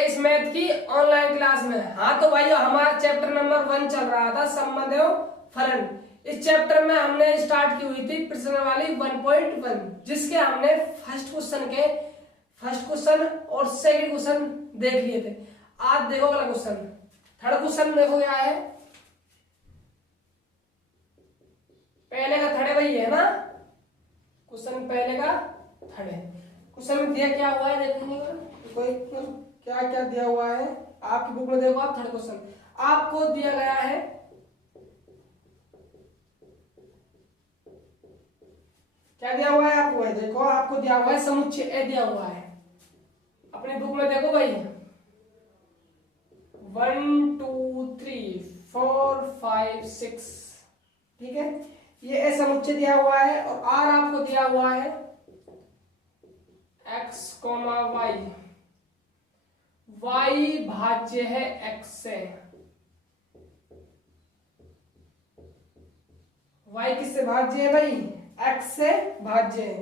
इस मैथ की online class में। हाँ तो भाई हमारा चैप्टर नंबर 1 चल रहा था संबंध एवं फलन। इस चैप्टर में हमने स्टार्ट की हुई थी प्रश्नावली 1.1 जिसके हमने फर्स्ट क्वेश्चन और सेकंड क्वेश्चन देख लिए थे। आज देखो अगला क्वेश्चन, थर्ड क्वेश्चन देखो क्या है। पहले का थर्ड है भाई, है ना क्वेश्चन, पहले का थर्ड है। क्वेश्चन में दिया क्या हुआ है देखेंगे कोई क्या क्या दिया हुआ है आपकी बुक में। देखो आप थर्ड क्वेश्चन आपको दिया गया है, क्या दिया हुआ है आपको है, देखो आपको दिया हुआ है समुच्चय ए दिया हुआ है अपनी बुक में। देखो भाई 1 2 3 4 5 6, ठीक है, ये ए समुच्चय दिया हुआ है और आर आपको दिया हुआ है x, y भाज्य है x से। y किससे भाज्य है भाई, x से भाज्य है।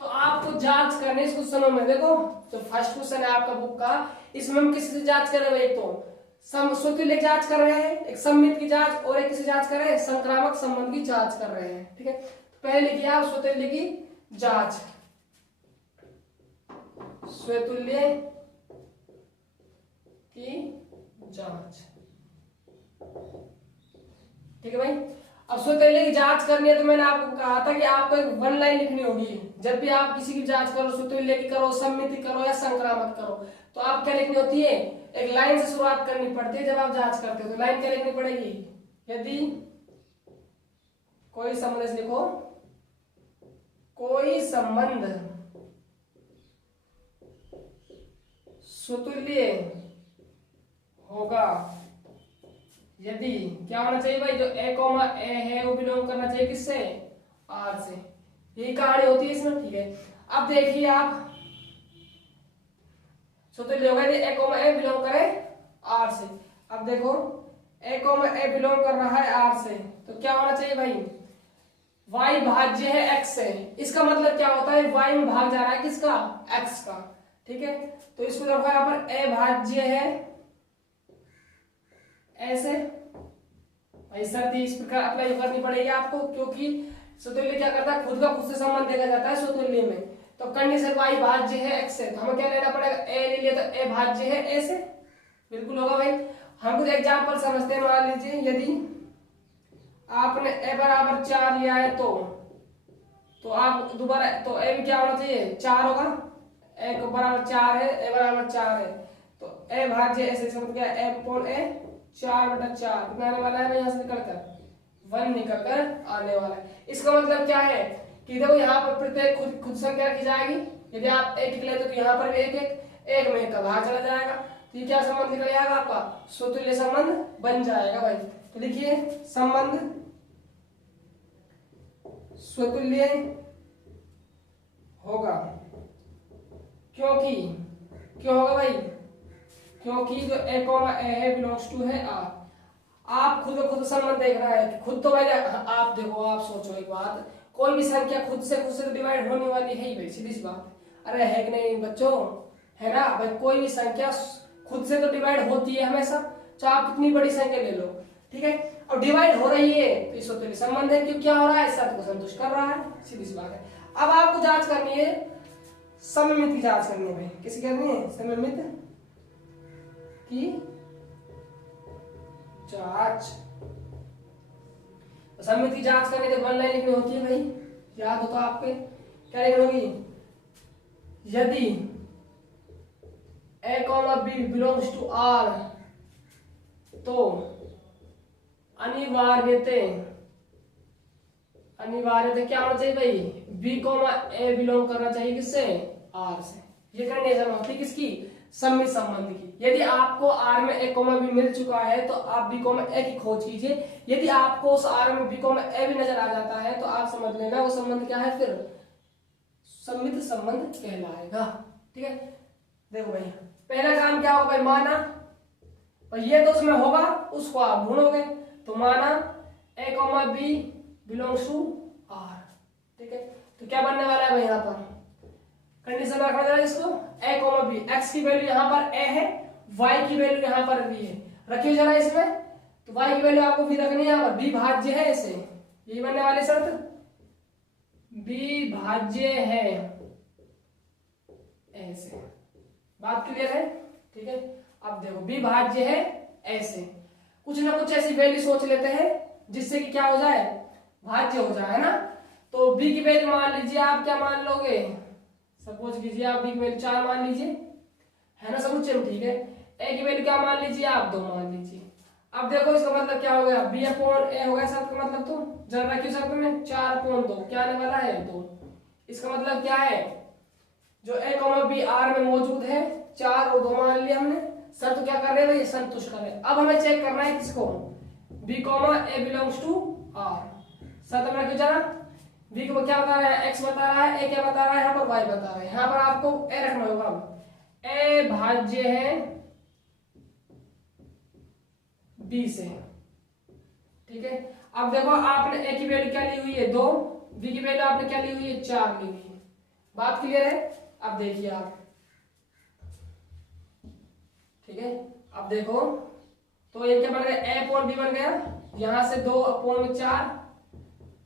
तो आपको जांच करनी इस क्वेश्चनों में। देखो जो फर्स्ट क्वेश्चन है आपका बुक का, इसमें हम किससे जांच कर रहे हैं, एक तो स्वतुल्य जांच कर रहे हैं, एक सममित की जांच, और एक किसी जांच कर रहे हैं संक्रामक संबंध की जांच कर रहे हैं, ठीक है। तो पहले लिखिए आप स्वतुल्य की जांच, स्वतुल्य की जांच, ठीक है भाई। अब स्वतुल्य की जांच करनी है तो मैंने आपको कहा था कि आपको एक 1 लाइन लिखनी होगी। जब भी आप किसी की जांच करो, स्वतुल्य की करो, सममिति करो या संक्रामक करो, तो आप क्या लिखनी होती है, एक लाइन से शुरुआत करनी पड़ती है। जब आप जांच करते हो तो लाइन क्या लिखनी पड़ेगी, यदि कोई संबंध, लिखो कोई संबंध स्वतुल्य होगा, यदि क्या होना चाहिए भाई, जो ए कॉमा ए है वो बिलोंग करना चाहिए किससे, आर से। यही कहानी होती है इसमें, ठीक है। अब देखिए आप स्वतुल्य होगा यदि ए कॉमा ए बिलोंग करे आर से। अब देखो ए कॉमा ए बिलोंग कर रहा है आर से, तो क्या होना चाहिए भाई, y भाज्य है x से। इसका मतलब क्या होता है, y में भाग जा रहा है किसका, x का, ठीक है। तो इसको देखो यहाँ पर a भाज्य है ऐसे भाई, शर्त इस प्रकार अप्लाई करनी पड़ेगी आपको, क्योंकि स्वतुल्य क्या करता है, खुद का खुद से संबंध देखा जाता है स्वतुल्य में। तो कंडीशन y भाज्य है x से, तो हमें क्या लेना पड़ेगा, a ले लिया तो a भाज्य है a से, बिल्कुल होगा भाई। हम कुछ एग्जांपल समझते हैं। मान लीजिए यदि आपने a बराबर 4 लिया है तो आप दोबारा, तो a भी क्या होना चाहिए, 4 होगा, a को बराबर 4 है, a बराबर 4 है, तो a भाज्य ऐसे समझ गया, a अपॉन a 4/4 कितना आने वाला है भाई, यहाँ से निकलकर 1 निकलकर आने वाला है। इसका मतलब क्या है कि देखो यहाँ पर प्रत्येक खुद संख्या रखी जाएगी। यदि आप 1 लेते तो यहाँ पर भी 1 में 1 का भाग चला जाएगा, तो ये क्या संबंध निकल जाएगा आपका, स्वतुल्य संबंध बन जाएगा भाई। तो लिखिए संबंध स्वतुल्य होगा, क्योंकि क्यों होगा भाई, क्योंकि जो a कॉमा a है बिलोंग्स टू है r। आप खुद संबंध देख रहा है, खुद तो भाई आप देखो, आप सोचो एक बात, कोई भी संख्या खुद से तो डिवाइड होने वाली है ही भाई, सीधी सी बात। अरे है कि नहीं बच्चों, है ना भाई, कोई भी संख्या खुद से तो डिवाइड होती है हमेशा, चाहे आप कितनी बड़ी संख्या ले लो, ठीक है। अब डिवाइड हो रही है तो इस स्वतुल्य संबंध है, क्यों क्या हो रहा है, शर्त को संतुष्ट कर रहा है, सीधी सी बात है। अब आपको जांच करनी है, सममित की जांच करनी है भाई, किसी करनी है, सममित की जांच। सममित की जांच करने के 1 लाइन लिखनी होती है भाई, याद होगा आपके, क्या लिखनी होगी, यदि a comma b belongs to r, तो अनिवार्यते क्या होना चाहिए भाई, b कॉमा a बिलोंग करना चाहिए किससे, r से। ये कंडीशन होती है किसकी, सममित संबंध की। यदि आपको r में a कॉमा b मिल चुका है तो आप b कॉमा a की खोज कीजिए। यदि आपको उस r में b कॉमा a भी नजर आ जाता है तो आप समझ लेना वो संबंध क्या है, फिर सममित संबंध कहलाएगा, ठीक है। देखो भाई पहला काम क्या होगा भाई, माना, और ये तो उसमें होगा, उसको आप ढूंढोगे। तो माना a comma b belongs to r, ठीक है। तो क्या बनने वाला है भाई, यहाँ पर कंडीशन रखना जरा इसको, a कॉमा b, x की वैल्यू यहाँ पर a है y की वैल्यू यहाँ पर भी है, रखिए जरा इसमें। तो y की वैल्यू आपको भी रखनी है यहाँ पर, b भाज्य है ऐसे, यही बनने वाली शर्त, b भाज्य है ऐसे। बात क्लियर है? ठीक है। अब देखो b भाज्य है ऐसे, कुछ ना कुछ ऐसी वैल्यू सोच लेते हैं जिससे कि क्या हो जाए, भाज्य हो जाए, है ना। तो b की वैल्यू मान लीजिए आप, क्या मान लोगे, सपोज कीजिए आप b की वैल्यू 4 मान लीजिए, है ना सब, चलो ठीक है। a की वैल्यू क्या मान लीजिए आप, 2 मान लीजिए। अब देखो इसका मतलब क्या हो गया, b अपॉन a हो गया सब का मतलब, तो जरा रखिए सब में 4 अपॉन 2 क्या आने वाला है, 2। इसका मतलब क्या है, जो a, b R में मौजूद है, 4 और 2 मान लिया हमने, शर्त तो क्या कर रहे हैं भाई, संतुष्ट कर रहे हैं। अब हमें चेक करना है किसको, b, a belongs to R। शर्त में रखिए जरा, b को क्या बता रहा है, x बता रहा है, a क्या बता रहा है यहाँ पर, y बता रहा है। यहाँ पर आपको a रखना होगा, a भाज्य है b से, ठीक है। अब देखो आपने a की वैल्यू क्या ली हुई है, 2, b की वैल्यू आपने क्या ली हुई है, 4 ली हुई है। बात क्लियर है? अब देखिए आप, ठीक है। अब देखो तो ये क्या बन गया, a अपॉन b बन गया, यहां से 2 अपॉन में 4,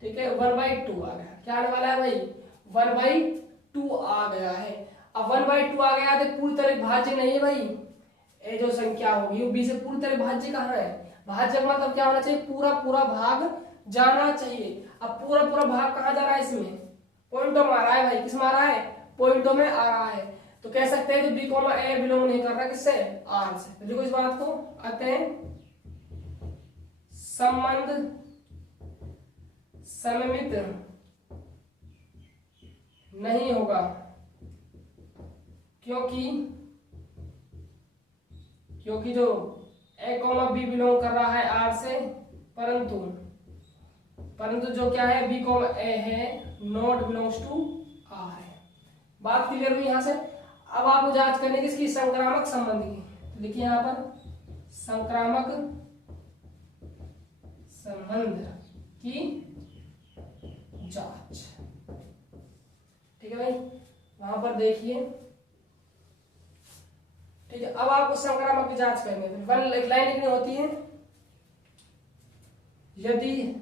ठीक है, 1/2 आ गया। क्या आने वाला है भाई, 1/2 आ गया है। अब 1/2 आ गया तो पूरी तरह भाज्य नहीं है भाई, ये जो संख्या होगी वो b से पूरी तरह भाज्य कहाँ है, भाज्य का मतलब क्या होना चाहिए, पूरा पूरा भाग जाना चाहिए। अब पूरा पूरा भाग कहाँ जा रहा है, इसमें पॉइंटों में आ रहा है भाई, किस में आ रहा है, पॉइंटों में आ रहा है। तो कह सकते हैं कि b, a बिलोंग नहीं कर रहा किससे, R से। तो देखो इस बात को, अतः संबंध सममित नहीं होगा, क्योंकि जो a, b बिलोंग कर रहा है R से, परंतु जो क्या है b, a है, नॉट बिलोंग्स टू R है। बात क्लियर हुई यहाँ से। अब आपको जांच करने की इसकी संक्रामक संबंध की, तो लिखिए यहाँ पर संक्रामक संबंध की जांच, ठीक है भाई, वहां पर देखिए, ठीक है। अब आपको संक्रामक की जांच करनी है, वन लाइन लिखनी होती है, यदि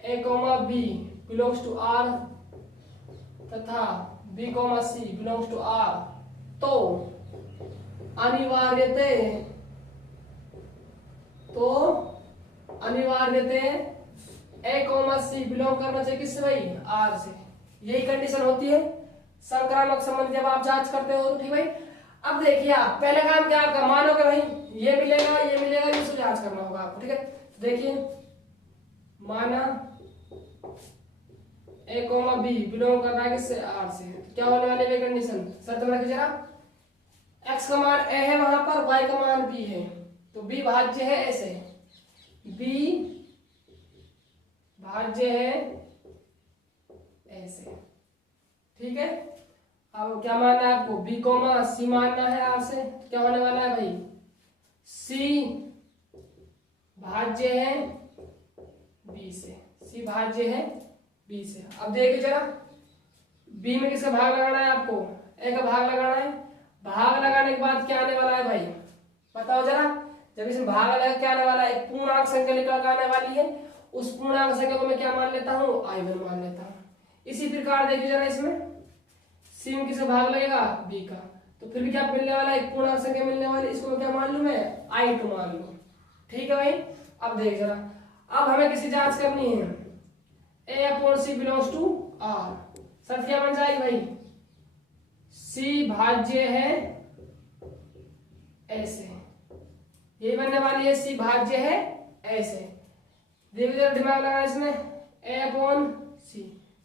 a, b belongs to R तथा b, c belongs to R, तो अनिवार्यते a, c बिलोंग करना चाहिए किससे भाई, R से। यही कंडीशन होती है संक्रामक संबंध जब आप जांच करते हो, ठीक भाई। अब देखिए आप, पहले काम क्या आपका, मानोगे भाई ये मिलेगा ये मिलेगा, इसको जांच करना होगा आपको, ठीक है। तो देखिए माना a, b बिलोंग कर रहा है किससे, R से, तो क्या होने वाली है कंडीशन, शर्त में रखिए जरा, x का मान a है वहां पर, y का मान b है, तो b भाज्य है ऐसे, b भाज्य है ऐसे, ठीक है। अब क्या मानना है आपको, b, c मानना है R से, तो क्या होने वाला है भाई, c भाज्य है b से, c भाज्य है b से। अब देखिए जरा, b में किसका भाग लगाना है आपको, a का भाग लगाना है। भाग लगाने के बाद क्या आने वाला है भाई, बताओ जरा, जब इसमें भाग लगा क्या आने वाला है, एक पूर्णांक संख्या निकल कर आने वाली है, उस पूर्णांक संख्या को मैं क्या मान लेता हूँ, i1 मान लेता हूँ। इसी प्रकार देखिए जरा, इसमें c में किसका भाग लगेगा, b का, तो फिर भी क्या मिलने वाला है, एक पूर्णांक संख्या मिलने वाली, इसको मैं क्या मान लूं, मैं i2 मान लूं, ठीक है भाई। अब देख जरा, अब हमें किसी जांच करनी है, a upon c belongs to R, शर्त क्या बन जाएगी भाई, c भाज्य है ऐसे, ये बनने वाली है, c भाज्य है ऐसे। देखिए जरा दिमाग लगाना इसमें, a अपॉन c,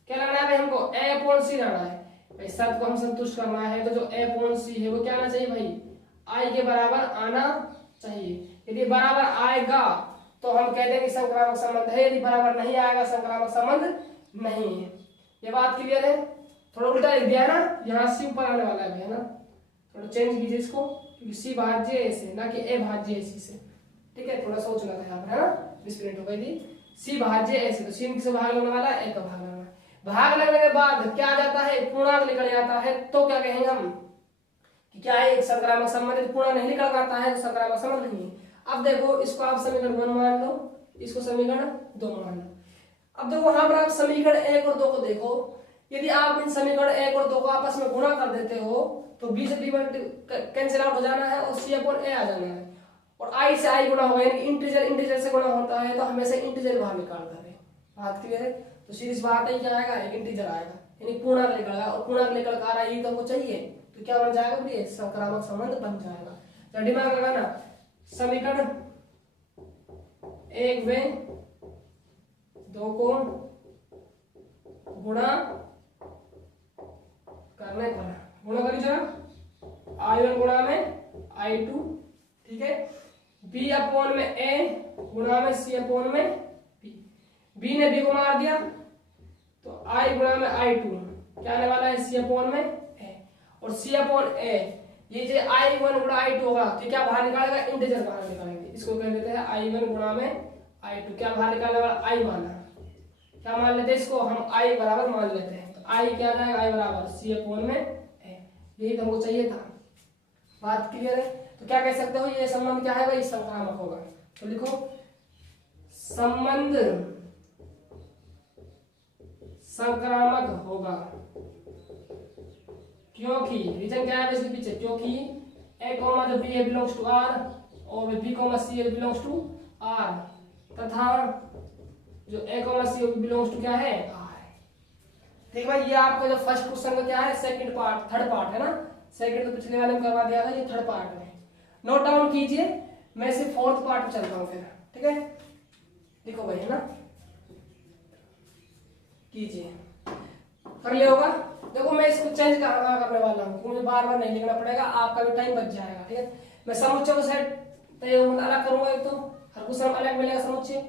क्या लगाना है भाई हमको, a अपॉन c लगाना है भाई, शर्त को हम संतुष्ट करना है, तो जो a अपॉन c है वो क्या आना चाहिए भाई, i के बराबर आना चाहिए। यदि बराबर आएगा तो हम कहते हैं कि संक्रामक संबंध है, यदि बराबर नहीं आएगा संक्रामक संबंध नहीं है। ये बात क्लियर है? थोड़ा उल्टा लिख दिया है ना, यहाँ c ऊपर आने वाला है ना, थोड़ा चेंज कीजिए इसको, क्योंकि c भाज्य ऐसे ना कि a भाज्य ऐसी से, ठीक है, थोड़ा सोचना था यहाँ पर, है ना, मिसप्रिंट हो गई थी। c भाज्य ऐसे, तो c में किसका भाग लगने वाला है, a का भाग लगना है। भाग लगने के बाद क्या आ जाता है, पूर्णांक निकल जाता है, तो क्या कहेंगे हम, कि क्या है एक संक्रामक संबंध है, पूर्ण नहीं निकल पाता है तो संक्रामक संबंध नहीं है। अब देखो इसको आप समीकरण 1 मान लो, इसको समीकरण 2 मान लो। अब देखो वहां पर आप समीकरण 1 और 2 को देखो, यदि आप इन समीकरण 1 और 2 को आपस में गुणा कर देते हो तो b से b कैंसिल आउट हो जाना है और c अपॉन a आ जाना है, और i से i गुणा होगा, यानी इंटीजर इंटीजर से गुणा होता है तो हमेशा इंटीजर बाहर निकालता है। बात क्लियर है? तो सीधी सी बात है, क्या आएगा, एक इंटीजर आएगा, यानी पूर्णांक निकलेगा, और पूर्णांक निकल कर आ रहा है तो वो चाहिए, तो क्या बन जाएगा ये संक्रामक संबंध बन जाएगा। तो दिमाग लगाना, समीकरण 1 में 2 को गुणा करने पर, गुणा करिए जरा, i1 गुणा में i2, ठीक है, b अपॉन में a गुणा में c अपॉन में b, b ने b को मार दिया तो i गुणा में i2 क्या आने वाला है, c अपॉन में a, और c अपॉन a, ये जो i1 गुणा i2 होगा तो क्या बाहर निकालेगा, इंटीजर बाहर निकालेंगे, इसको कह देते हैं i1 गुणा में i2, क्या बाहर निकालने वाला, i माना, क्या मान लेते हैं इसको हम i बराबर मान लेते हैं, तो i क्या जाएगा, i बराबर c अपॉन में a, यही तो हमको चाहिए था। बात क्लियर है? तो क्या कह सकते हो, ये संबंध क्या है भाई, संक्रामक होगा। तो लिखो संबंध संक्रामक होगा, क्योंकि रीजन क्या है इसके पीछे, क्योंकि a कॉमा जो b बिलोंग्स टू r और b comma c belongs to r, तथा जो a comma c belongs to क्या है, r है। ठीक भाई, ये आपका जो फर्स्ट क्वेश्चन का क्या है, सेकंड पार्ट, थर्ड पार्ट है ना, सेकंड तो पिछले वाले में करवा दिया था, ये थर्ड पार्ट में नोट डाउन कीजिए, मैं सिर्फ फोर्थ पार्ट में चलता हूँ फिर, ठीक है, देखो भाई, है ना, कीजिए, कर लिया होगा। देखो मैं इसको चेंज कहाँ करने वाला हूँ, मुझे बार बार नहीं लिखना पड़ेगा, आपका भी टाइम बच जाएगा, ठीक है। मैं समुच्चय को सेट अलग करूंगा, एक तो हर क्वेश्चन अलग मिलेगा समुच्चय,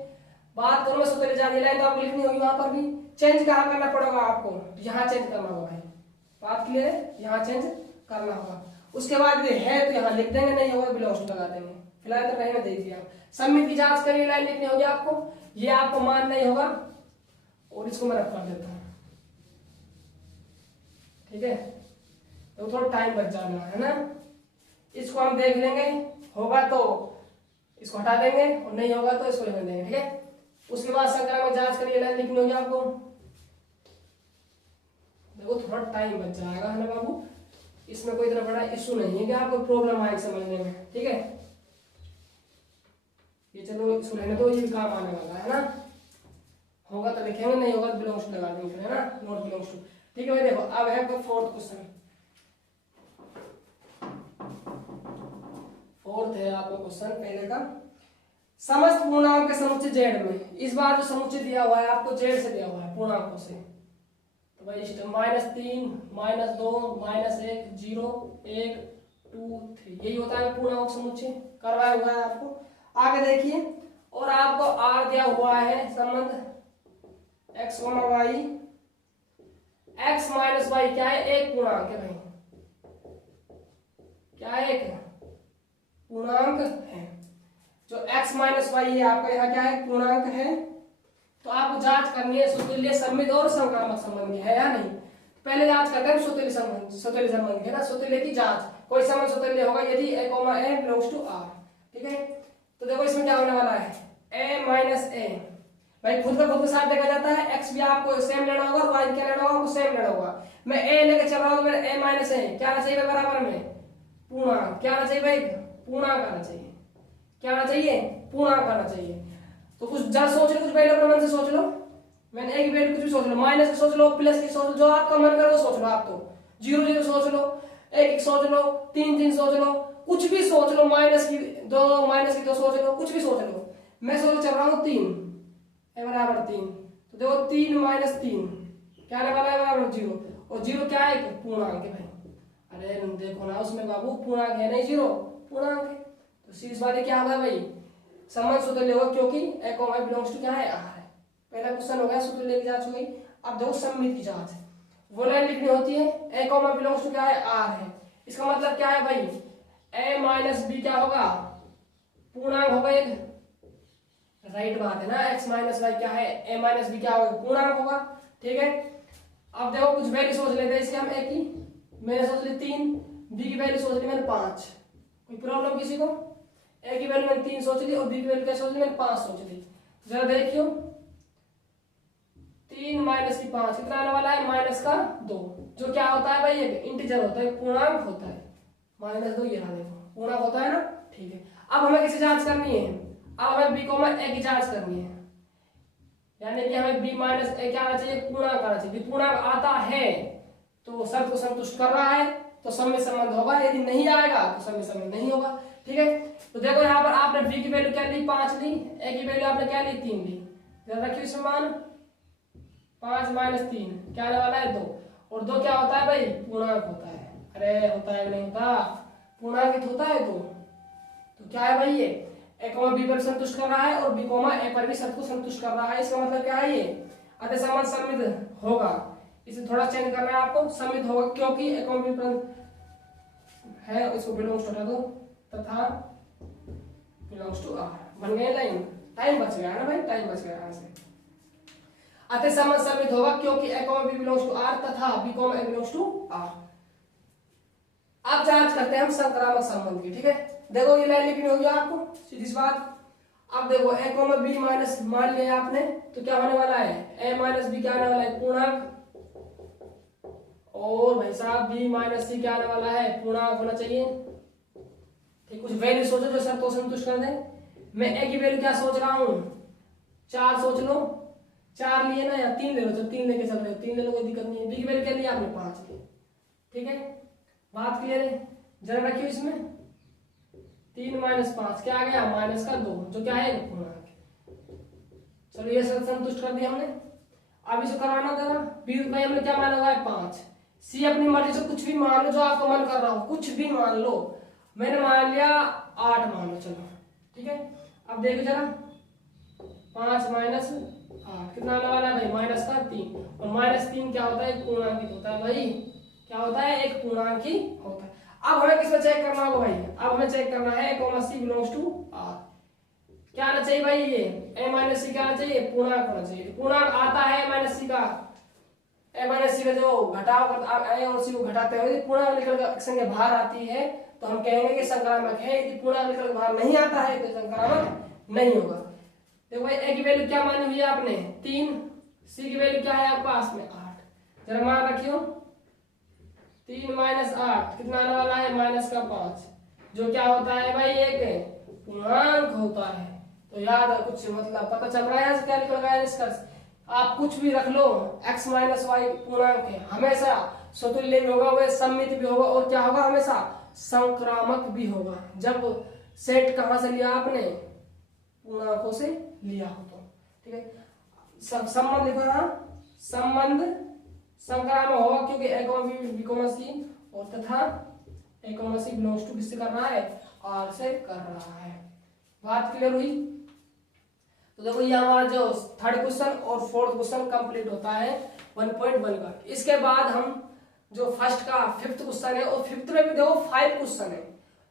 बात करूंगा सूत्र जाने लाइन तो आपको लिखनी होगी, वहां पर भी चेंज कहाँ करना पड़ेगा आपको, यहाँ चेंज करना होगा भाई, बात क्लियर है, यहाँ चेंज करना होगा। उसके बाद ये है तो यहाँ लिख देंगे, नहीं होगा बिलोंग्स टू लगा देंगे, फिलहाल तो रहने दीजिए आप, सम्मित की जांच करिए लाइन लिखनी होगी आपको, ये आपको मान नहीं होगा, और इसको मैं रख कर देता हूँ, ठीक है, तो थोड़ा टाइम बच जाना है ना, इसको हम देख लेंगे, होगा तो इसको हटा देंगे और नहीं होगा तो इसको लिख देंगे, ठीक है। उसके बाद संक्रामक जांच करिए लाइन लिखनी होगी आपको, देखो थोड़ा टाइम बच जाएगा, है ना बाबू, इसमें कोई इतना बड़ा इशू नहीं है कि आपको प्रॉब्लम आए समझने में, ठीक है, ये चलो इसको रहने दो, ये काम आने वाला है ना, होगा तो लिखेंगे, नहीं होगा तो बिलोंग्स टू लगा देंगे, है ना, नॉट बिलोंग्स टू, ठीक है भाई। देखो अब है फोर्थ क्वेश्चन, फोर्थ है आपका क्वेश्चन पहले का, समस्त पूर्णांक के समुच्चय जेड में, इस बार जो समुच्चय दिया हुआ है आपको जेड से दिया हुआ है पूर्णांकों से, तो भाई -3 -2 -1 0 1 2 3, यही होता है पूर्णांक समुच्चय, करवाया हुआ है आपको। आगे देखिए, और आपको आर दिया हुआ है संबंध x, y, x minus y क्या है, एक पूर्णांक है भाई, क्या है, एक पूर्णांक है, जो x माइनस वाई है आपका यहाँ क्या है, पूर्णांक है, तो आपको जांच करनी है सुतुल्य सम्मित और संक्रामक संबंध है या नहीं। पहले जांच करते हैं सुतुल्य संबंध है ना, सुतुल्य की जांच, कोई संबंध सुतुल्य होगा यदि a, a belongs to r, ठीक है। तो देखो इसमें क्या होने वाला है, a माइनस a, भाई खुद का खुद के साथ देखा जाता है, x भी आपको सेम लेना होगा और y क्या लेना होगा, आपको सेम लेना होगा। मैं a लेके चल रहा हूँ, मेरा a माइनस a क्या आना चाहिए बराबर में, पूर्णांक, क्या आना चाहिए भाई, पूर्णांक आना चाहिए, क्या आना चाहिए, पूर्णांक आना चाहिए। तो कुछ जरा सोच लो, कुछ पहले अपने मन से सोच लो, मैंने एक बेट कुछ भी सोच लो, माइनस की सोच लो, प्लस की सोच लो, जो आपका मन करे वो सोच लो, आप तो 0 0 सोच लो, 1 1 सोच लो, 3 3 सोच लो, कुछ भी सोच लो, माइनस की 2 सोच लो, कुछ भी सोच लो। मैं सोच चल रहा हूँ 3 बराबर 3, तो देखो 3 माइनस 3 क्या आने वाला है, बराबर 0, और 0 क्या है, पूर्णांक है भाई, अरे देखो ना उसमें बाबू पूर्णांक है नहीं, 0 पूर्णांक है, तो सीधी बात है क्या होगा भाई, संबंध सुतुल्य होगा, क्योंकि a, y बिलोंग्स टू क्या है, r है। पहला क्वेश्चन हो गया, सुतुल्य की जांच हो गई। अब देखो सम्मित की जांच, वो लाइन लिखनी होती है, a, y बिलोंग्स टू क्या है, r है, इसका मतलब क्या है भाई, a माइनस b क्या होगा, पूर्णांक होगा एक, राइट बात है ना, x माइनस वाई क्या है, a माइनस b क्या होगा, पूर्णांक होगा, ठीक है। अब देखो कुछ वैल्यू सोच लेते हैं इसके हम, a की मैंने सोच ली 3, बी की वैल्यू सोच ली मैंने 5, कोई प्रॉब्लम किसी को? ए की वैल्यू मैंने 3 सोच ली और बी की वैल्यू क्या सोच ली मैंने 5 सोच ली। जरा देखियो 3 माइनस की 5 कितना आने वाला है? -2, जो क्या होता है भाई? एक इंटीजर होता है, पूर्णांक होता है। -2 ये रहा, देखो पूर्णांक होता है ना। ठीक है, अब हमें किसी जांच करनी है? अब हमें बी को ए की जांच करनी है, यानी कि हमें b माइनस ए क्या आना चाहिए? पूर्णांक आना चाहिए। पूर्णांक आता है तो शर्त को संतुष्ट कर रहा है तो समय संबंध होगा, यदि नहीं आएगा तो समय संबंध नहीं होगा। ठीक है, तो देखो यहाँ पर आपने b की वैल्यू क्या ली? 5 ली, a की वैल्यू आपने क्या ली? 3 ली। जरा रखिए इसमें मान 5 माइनस 3 क्या आने वाला है? 2, और 2 क्या होता है भाई? पूर्णांक होता है। अरे होता है नहीं होता? पूर्णांकित होता है तो क्या है भाई? ये a b पर संतुष्ट कर रहा है और b a पर भी शर्त को संतुष्ट कर रहा है। इसका मतलब क्या है? ये अतः संबंध सममित होगा। इसे थोड़ा चेंज करना है आपको, सममित होगा क्योंकि a b पर है, इसको बिलोंग्स हटा दो तथा बिलोंग्स टू r। बन गए लाइन, टाइम बच गया ना भाई, टाइम बच गया यहाँ से। अतः संबंध सममित होगा क्योंकि a b belongs to r तथा b a belongs to r। अब जांच करते हैं हम संक्रामक संबंध की। ठीक है, देखो ये लाइन लिखनी होगी आपको, सीधी सी बात। अब देखो a b माइनस मान लिया आपने तो क्या होने वाला है? a माइनस b क्या आने वाला है? पूर्णांक। और भाई साहब b माइनस c क्या आने वाला है? पूर्णांक होना चाहिए। ठीक, कुछ वैल्यू सोचो जो शर्त को संतुष्ट कर दे। मैं a की वैल्यू क्या सोच रहा हूँ? 4 सोच लो, 4 लिए ना, या 3 ले लो, तो 3 लेके चल रहे हो, 3 ले लो, कोई दिक्कत नहीं है। b की वैल्यू क्या लिया आपने? 5 ली। ठीक है, बात क्लियर है? जरा रखियो इसमें 3 माइनस 5 क्या आ गया? -2, जो क्या है? पूर्णांक। चलो ये शर्त संतुष्ट कर दी हमने। अब इसे करवाना देना। बी भाई हमने क्या माना हुआ है? 5। सी अपनी मर्जी से कुछ भी मान लो, जो आपका मन कर रहा हो, कुछ भी मान लो। मैंने मान लिया 8 मान लो, चलो ठीक है। अब देखो जरा 5 माइनस 8 कितना आने वाला है भाई? -3। और -3 क्या होता है? एक पूर्णांक होता है भाई। क्या होता है? एक पूर्णांक ही होता है। अब हमें किसमें चेक करना होगा भाई? अब हमें चेक करना है c बिलोंग्स टू r। क्या आना चाहिए भाई? ये a c क्या आना चाहिए? पूर्णांक होना चाहिए। पूर्णांक आता है c का, a c का जो घटाव a और c को घटाते हैं, यदि पूर्णांक निकल कर संख्या बाहर आती है तो हम कहेंगे कि संक्रामक है। यदि पूर्णांक निकल कर बाहर नहीं आता है तो संक्रामक नहीं होगा। देखो भाई a की वैल्यू क्या मानी हुई है आपने? 3। c की वैल्यू क्या है आपके पास में? 8। जरा मान रखियो 3 माइनस 8 कितना आने वाला है? -5, जो क्या होता है भाई? एक पूर्णांक होता है। तो याद है, कुछ मतलब पता चल रहा है क्या निकल गया निष्कर्ष? आप कुछ भी रख लो, x माइनस वाई पूर्णांक है, हमेशा स्वतुल्य भी होगा, वह सममित भी होगा, और क्या होगा? हमेशा संक्रामक भी होगा। जब सेट कहां से लिया आपने? पूर्णांकों से लिया हो तो। ठीक है, संबंध लिखो यहाँ, संबंध संक्रामक होगा क्योंकि a b c और तथा a c बिलोंग्स टू किससे कर रहा है? r से कर रहा है। बात क्लियर हुई? तो देखो ये हमारा जो थर्ड क्वेश्चन और फोर्थ क्वेश्चन कंप्लीट होता है 1.1 का। इसके बाद हम जो फर्स्ट का फिफ्थ क्वेश्चन है, और फिफ्थ में भी देखो 5 क्वेश्चन है,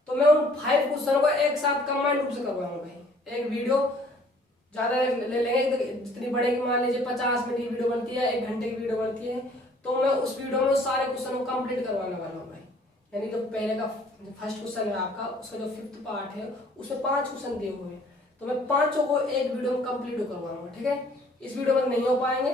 तो मैं उन 5 क्वेश्चन को एक साथ कंबाइंड रूप से करवाऊंगा भाई। एक वीडियो ज्यादा ले लेंगे, जितनी बढ़ेगी, मान लीजिए 50 मिनट की वीडियो बनती है, 1 घंटे की वीडियो बनती है, तो मैं उस वीडियो में सारे क्वेश्चन को कंप्लीट करवाने वाला हूँ भाई। यानी तो पहले का फर्स्ट क्वेश्चन है आपका, उसका जो फिफ्थ पार्ट है उसमें 5 क्वेश्चन दिए हुए हैं, तो मैं 5 को एक वीडियो में कंप्लीट करवाऊंगा। ठीक है, इस वीडियो में नहीं हो पाएंगे,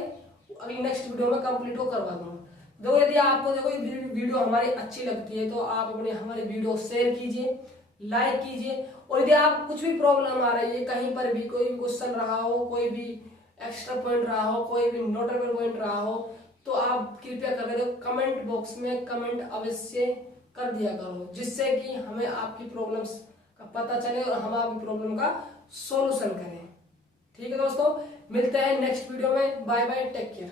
अगली नेक्स्ट वीडियो में कंप्लीट करवा दूंगा। देखो यदि आपको देखो ये वीडियो हमारी अच्छी लगती है तो आप अपने हमारे वीडियो शेयर कीजिए, लाइक कीजिए, और यदि आप कुछ भी प्रॉब्लम आ रही है, कहीं पर भी कोई भी क्वेश्चन रहा हो, कोई भी एक्स्ट्रा पॉइंट रहा हो, कोई भी नोटेबल पॉइंट रहा हो, तो आप कृपया कर दो कमेंट बॉक्स में कमेंट अवश्य कर दिया करो, जिससे कि हमें आपकी प्रॉब्लम्स का पता चले और हम आपकी प्रॉब्लम का सॉल्यूशन करें। ठीक है दोस्तों, मिलते हैं नेक्स्ट वीडियो में। Bye bye, take care.